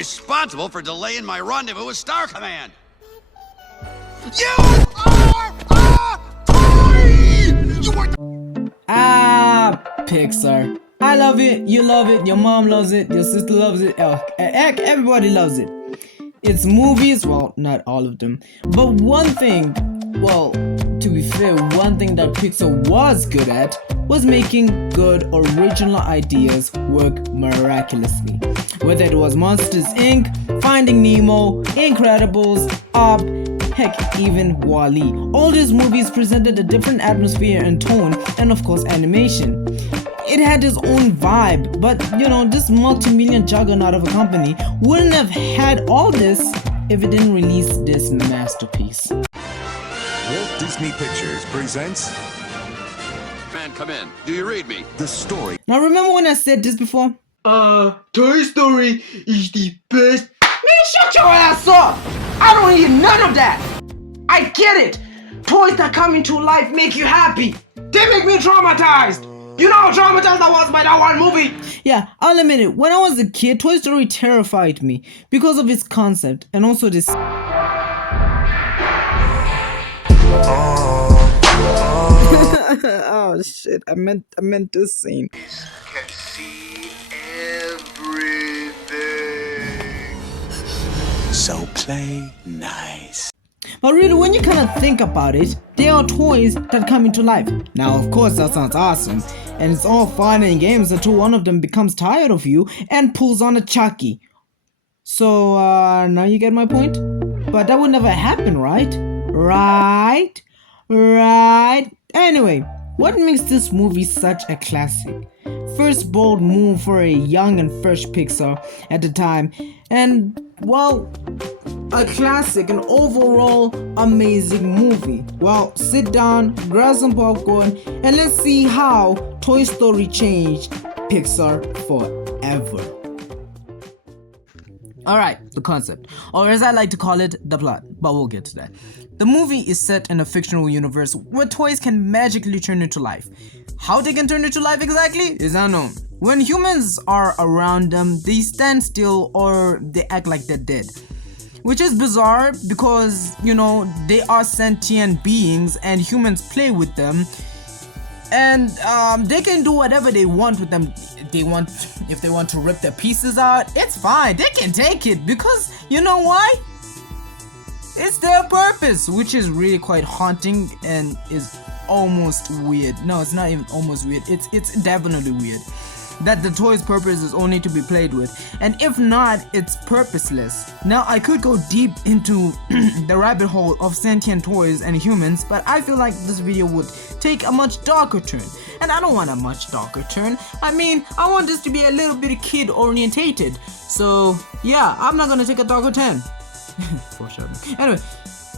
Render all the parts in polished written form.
responsible for delaying my rendezvous with Star Command. You are a toy! You are... Pixar. I love it, you love it, your mom loves it, your sister loves it, heck, everybody loves it. It's movies, well, not all of them, but one thing, well, to be fair, one thing that Pixar was good at was making good original ideas work miraculously. Whether it was Monsters Inc., Finding Nemo, Incredibles, Up, heck, even WALL-E. All these movies presented a different atmosphere and tone, and of course animation. It had its own vibe, but you know, this multi-million juggernaut of a company wouldn't have had all this if it didn't release this masterpiece. Walt Disney Pictures presents... Man, come in. Do you read me? The story. Now remember when I said this before? Toy Story is the best. Man, shut your ass up! I don't need none of that! I get it! Toys that come into life make you happy! They make me traumatized! You know how traumatized I was by that one movie? Yeah, I'll admit it. When I was a kid, Toy Story terrified me because of its concept and also this. Oh shit! I meant this scene. Can see everything. So play nice. But really, when you kind of think about it, they are toys that come into life. Now, of course, that sounds awesome, and it's all fun and games until one of them becomes tired of you and pulls on a Chucky. So, now you get my point? But that would never happen, right? Right? Anyway, what makes this movie such a classic? First bold move for a young and fresh Pixar at the time, and, well, a classic, an overall amazing movie. Well, sit down, grab some popcorn, and let's see how Toy Story changed Pixar forever. Alright, the concept, or as I like to call it, the plot, but we'll get to that. The movie is set in a fictional universe where toys can magically turn into life. How they can turn into life exactly is unknown. When humans are around them, they stand still or they act like they're dead. Which is bizarre because, you know, they are sentient beings and humans play with them. And they can do whatever they want with them. If they want to rip their pieces out, it's fine. They can take it because, you know why? It's their purpose, which is really quite haunting and is almost weird. No, it's not even almost weird. It's definitely weird. That the toy's purpose is only to be played with, and if not, it's purposeless. Now, I could go deep into the rabbit hole of sentient toys and humans, but I feel like this video would take a much darker turn, and I don't want a much darker turn. I mean, I want this to be a little bit kid orientated, so yeah, I'm not gonna take a darker turn. Foreshadowing. Anyway,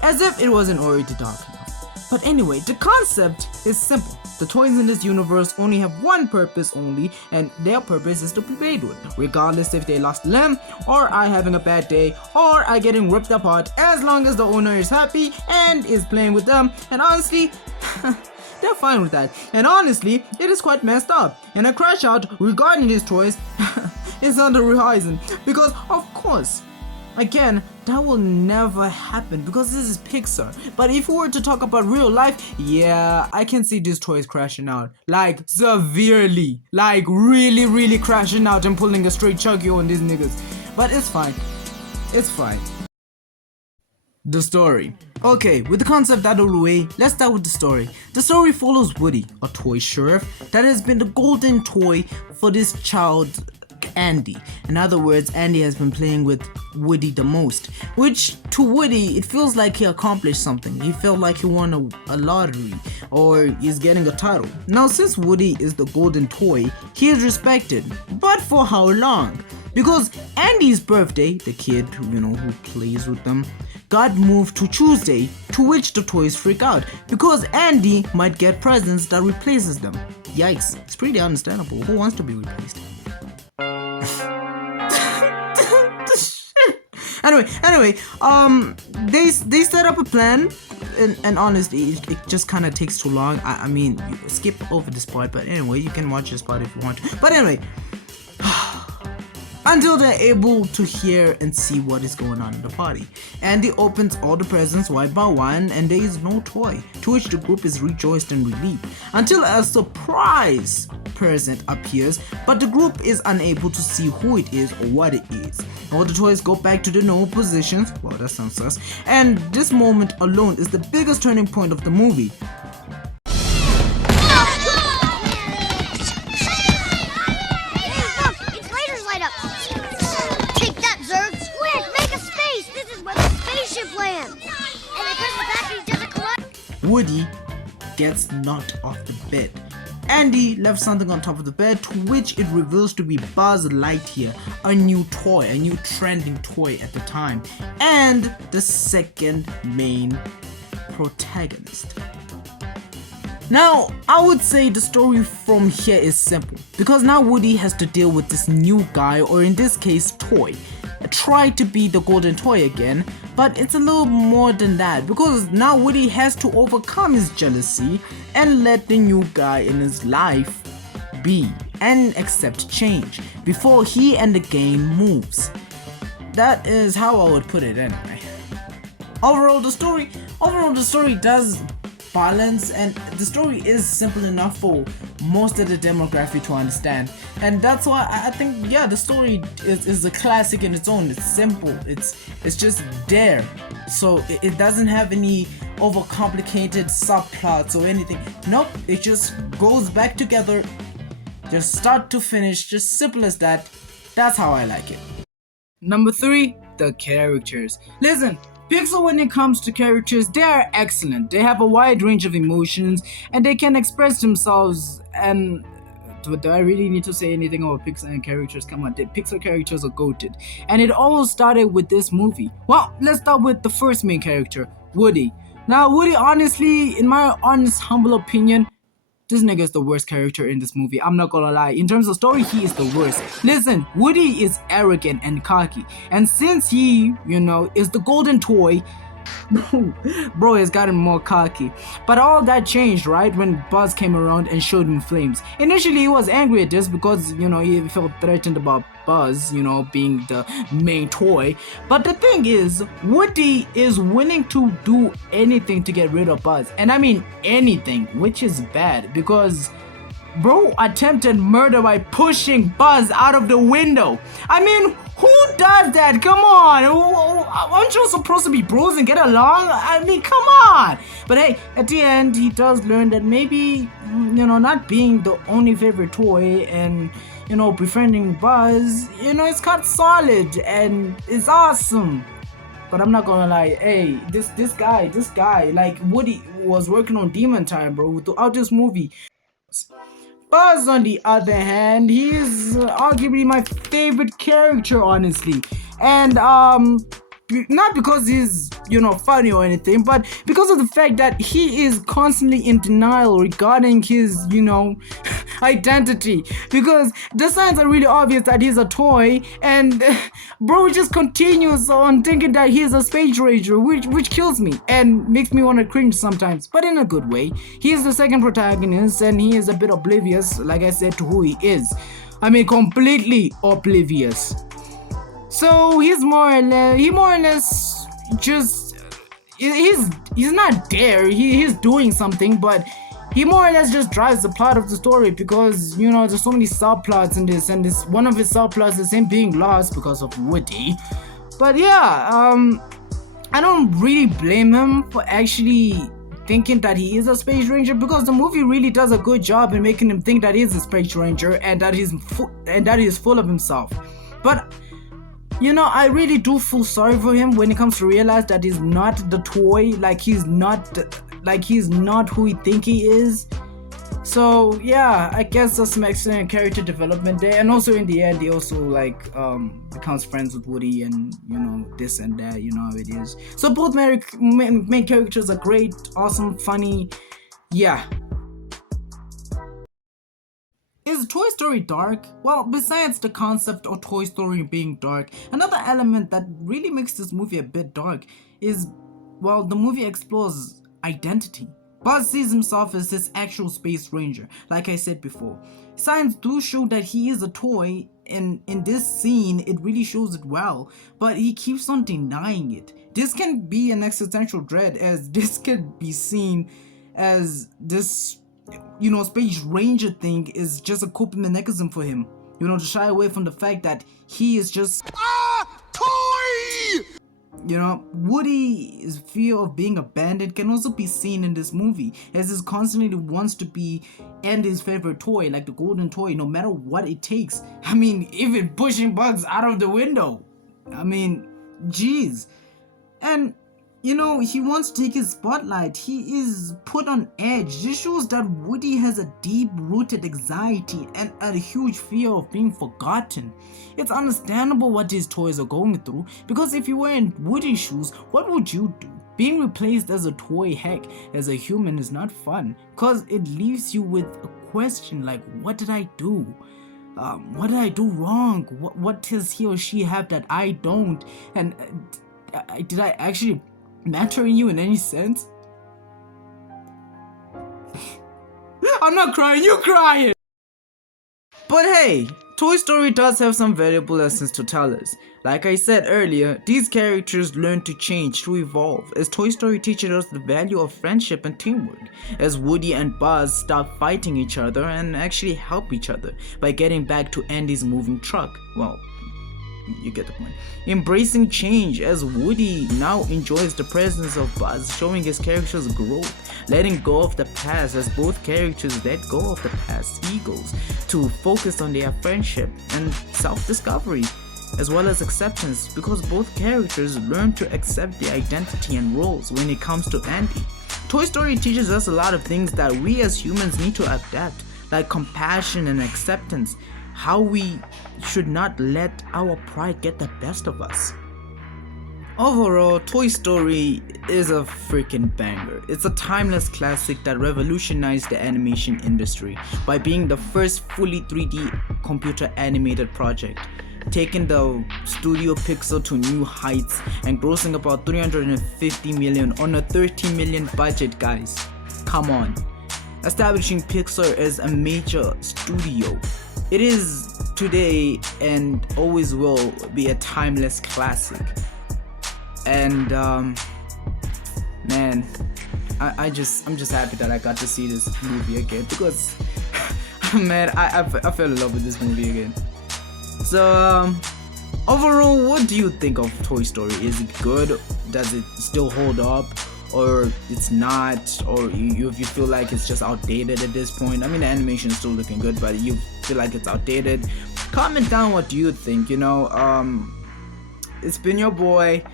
as if it wasn't already dark enough. But anyway, the concept is simple. The toys in this universe only have one purpose only, and their purpose is to be played with, regardless if they lost a limb, or are having a bad day, or are getting ripped apart, as long as the owner is happy and is playing with them, and honestly, they're fine with that. And honestly, it is quite messed up, and a crash out regarding these toys is on the horizon, because of course, again, that will never happen because this is Pixar. But if we were to talk about real life, yeah, I can see these toys crashing out. Like, severely. Like, really crashing out and pulling a straight Chucky on these niggas. But it's fine. It's fine. The story. Okay, with the concept out of the way, let's start with the story. The story follows Woody, a toy sheriff that has been the golden toy for this child, Andy. In other words, Andy has been playing with Woody the most, which to Woody it feels like he accomplished something. He felt like he won a lottery or is getting a title. Now, since Woody is the golden toy, he is respected, but for how long? Because Andy's birthday, the kid who plays with them, got moved to Tuesday, to which the toys freak out because Andy might get presents that replaces them. Yikes, it's pretty understandable. Who wants to be replaced? Anyway, they set up a plan, and honestly, it just kind of takes too long. I mean, you skip over this part, but anyway, you can watch this part if you want to. But anyway, until they're able to hear and see what is going on in the party. Andy opens all the presents one by one and there is no toy, to which the group is rejoiced and relieved, until a surprise present appears, but the group is unable to see who it is or what it is. All the toys go back to their normal positions, well that sounds sus, and this moment alone is the biggest turning point of the movie. Woody gets knocked off the bed. Andy left something on top of the bed, to which it reveals to be Buzz Lightyear, a new toy, a new trending toy at the time, and the second main protagonist. Now, I would say the story from here is simple, because now Woody has to deal with this new guy, or in this case, toy. Try to be the golden toy again, but it's a little more than that, because now Woody has to overcome his jealousy and let the new guy in his life be and accept change before he and the game moves. That is how I would put it anyway. Overall the story does balance, and the story is simple enough for most of the demographic to understand, and that's why I think, yeah, the story is a classic in its own. It's simple, it's just there, so it doesn't have any overcomplicated subplots or anything. Nope, it just goes back together, just start to finish, just simple as that. That's how I like it. Number 3, the characters. Listen, Pixar, when it comes to characters, they are excellent. They have a wide range of emotions and they can express themselves. And do I really need to say anything about Pixar and characters? Come on, the Pixar characters are goated. And it all started with this movie. Well, let's start with the first main character, Woody. Now, Woody, honestly, in my honest, humble opinion, this nigga is the worst character in this movie. I'm not gonna lie. In terms of story, he is the worst. Listen, Woody is arrogant and cocky. And since he, is the golden toy, bro has gotten more cocky. But all that changed, right, when Buzz came around and showed him flames. Initially, he was angry at this because, he felt threatened about Buzz, being the main toy. But the thing is, Woody is willing to do anything to get rid of Buzz. And I mean anything, which is bad because bro attempted murder by pushing Buzz out of the window. I mean, who does that? Come on, aren't you supposed to be bros and get along? I mean, come on. But hey, at the end, he does learn that maybe, not being the only favorite toy and, befriending Buzz, it's kind of solid and it's awesome. But I'm not gonna lie, hey, this guy, like Woody was working on Demon Time, bro, throughout this movie. Buzz, on the other hand, he is arguably my favorite character, honestly. And not because he's funny or anything, but because of the fact that he is constantly in denial regarding his identity, because the signs are really obvious that he's a toy, and bro just continues on thinking that he's a space ranger, which kills me and makes me want to cringe sometimes, but in a good way. He is the second protagonist and he is a bit oblivious, like I said, to who he is. I mean, completely oblivious. So he's more or less just, he's not there, he's doing something, but he more or less just drives the plot of the story because, there's so many subplots in this, and this one of his subplots is him being lost because of Woody. But yeah, I don't really blame him for actually thinking that he is a space ranger, because the movie really does a good job in making him think that he is a space ranger and that he is full of himself. But I really do feel sorry for him when it comes to realize that he's not the toy, like he's not who he think he is. So yeah, I guess there's some excellent character development there, and also in the end he also becomes friends with Woody and this and that, how it is. So both main characters are great, awesome, funny. Yeah. Is Toy Story dark? Well, besides the concept of Toy Story being dark, another element that really makes this movie a bit dark is, well, the movie explores identity. Buzz sees himself as his actual space ranger, like I said before. Signs do show that he is a toy in this scene, it really shows it well, but he keeps on denying it. This can be an existential dread, as this can be seen as this, Space Ranger thing is just a coping mechanism for him, to shy away from the fact that he is just Toy! Woody's fear of being abandoned can also be seen in this movie, as he constantly wants to be Andy's favorite toy, like the golden toy, no matter what it takes. I mean, even pushing bugs out of the window. I mean, jeez. And he wants to take his spotlight. He is put on edge. This shows that Woody has a deep-rooted anxiety and a huge fear of being forgotten. It's understandable what these toys are going through, because if you were in Woody's shoes, what would you do? Being replaced as a toy, heck, as a human is not fun, because it leaves you with a question like, what did I do? What did I do wrong? What does he or she have that I don't? And did I actually matter in you in any sense? I'm not crying, you crying! But hey, Toy Story does have some valuable lessons to tell us. Like I said earlier, these characters learn to change, to evolve, as Toy Story teaches us the value of friendship and teamwork, as Woody and Buzz stop fighting each other and actually help each other by getting back to Andy's moving truck. Well, you get the point. Embracing change, as Woody now enjoys the presence of Buzz, showing his character's growth. Letting go of the past, as both characters let go of the past egos to focus on their friendship and self-discovery, as well as acceptance, because both characters learn to accept their identity and roles when it comes to Andy. Toy Story teaches us a lot of things that we as humans need to adapt, like compassion and acceptance, how we should not let our pride get the best of us. Overall, Toy Story is a freaking banger. It's a timeless classic that revolutionized the animation industry by being the first fully 3D computer animated project, taking the studio Pixar to new heights and grossing about $350 million on a $30 million budget, guys. Come on. Establishing Pixar as a major studio. It is today and always will be a timeless classic. And man, I'm just happy that I got to see this movie again, because man, I fell in love with this movie again. So overall, what do you think of Toy Story? Is it good? Does it still hold up? Or it's not? Or you feel like it's just outdated at this point? I mean, the animation is still looking good, but you feel like it's outdated? Comment down what you think. It's been your boy.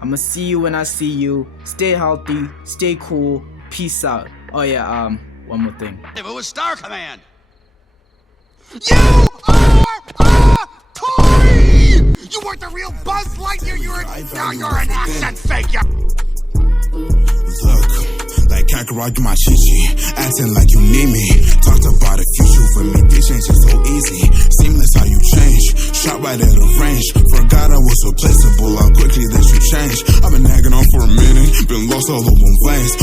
I'ma see you when I see you. Stay healthy, stay cool, peace out. Oh yeah, one more thing. If it was Star Command! You are a toy! You weren't the real Buzz Lightyear, you're an accent fake, you... Look, like Kakarot, you my chichi, acting like you need me. Talked about the future with me, this ain't just so easy. Seamless how you change, shot right at a range. Forgot I was replaceable, how quickly that you changed. I've been nagging on for a minute, been lost all over flames.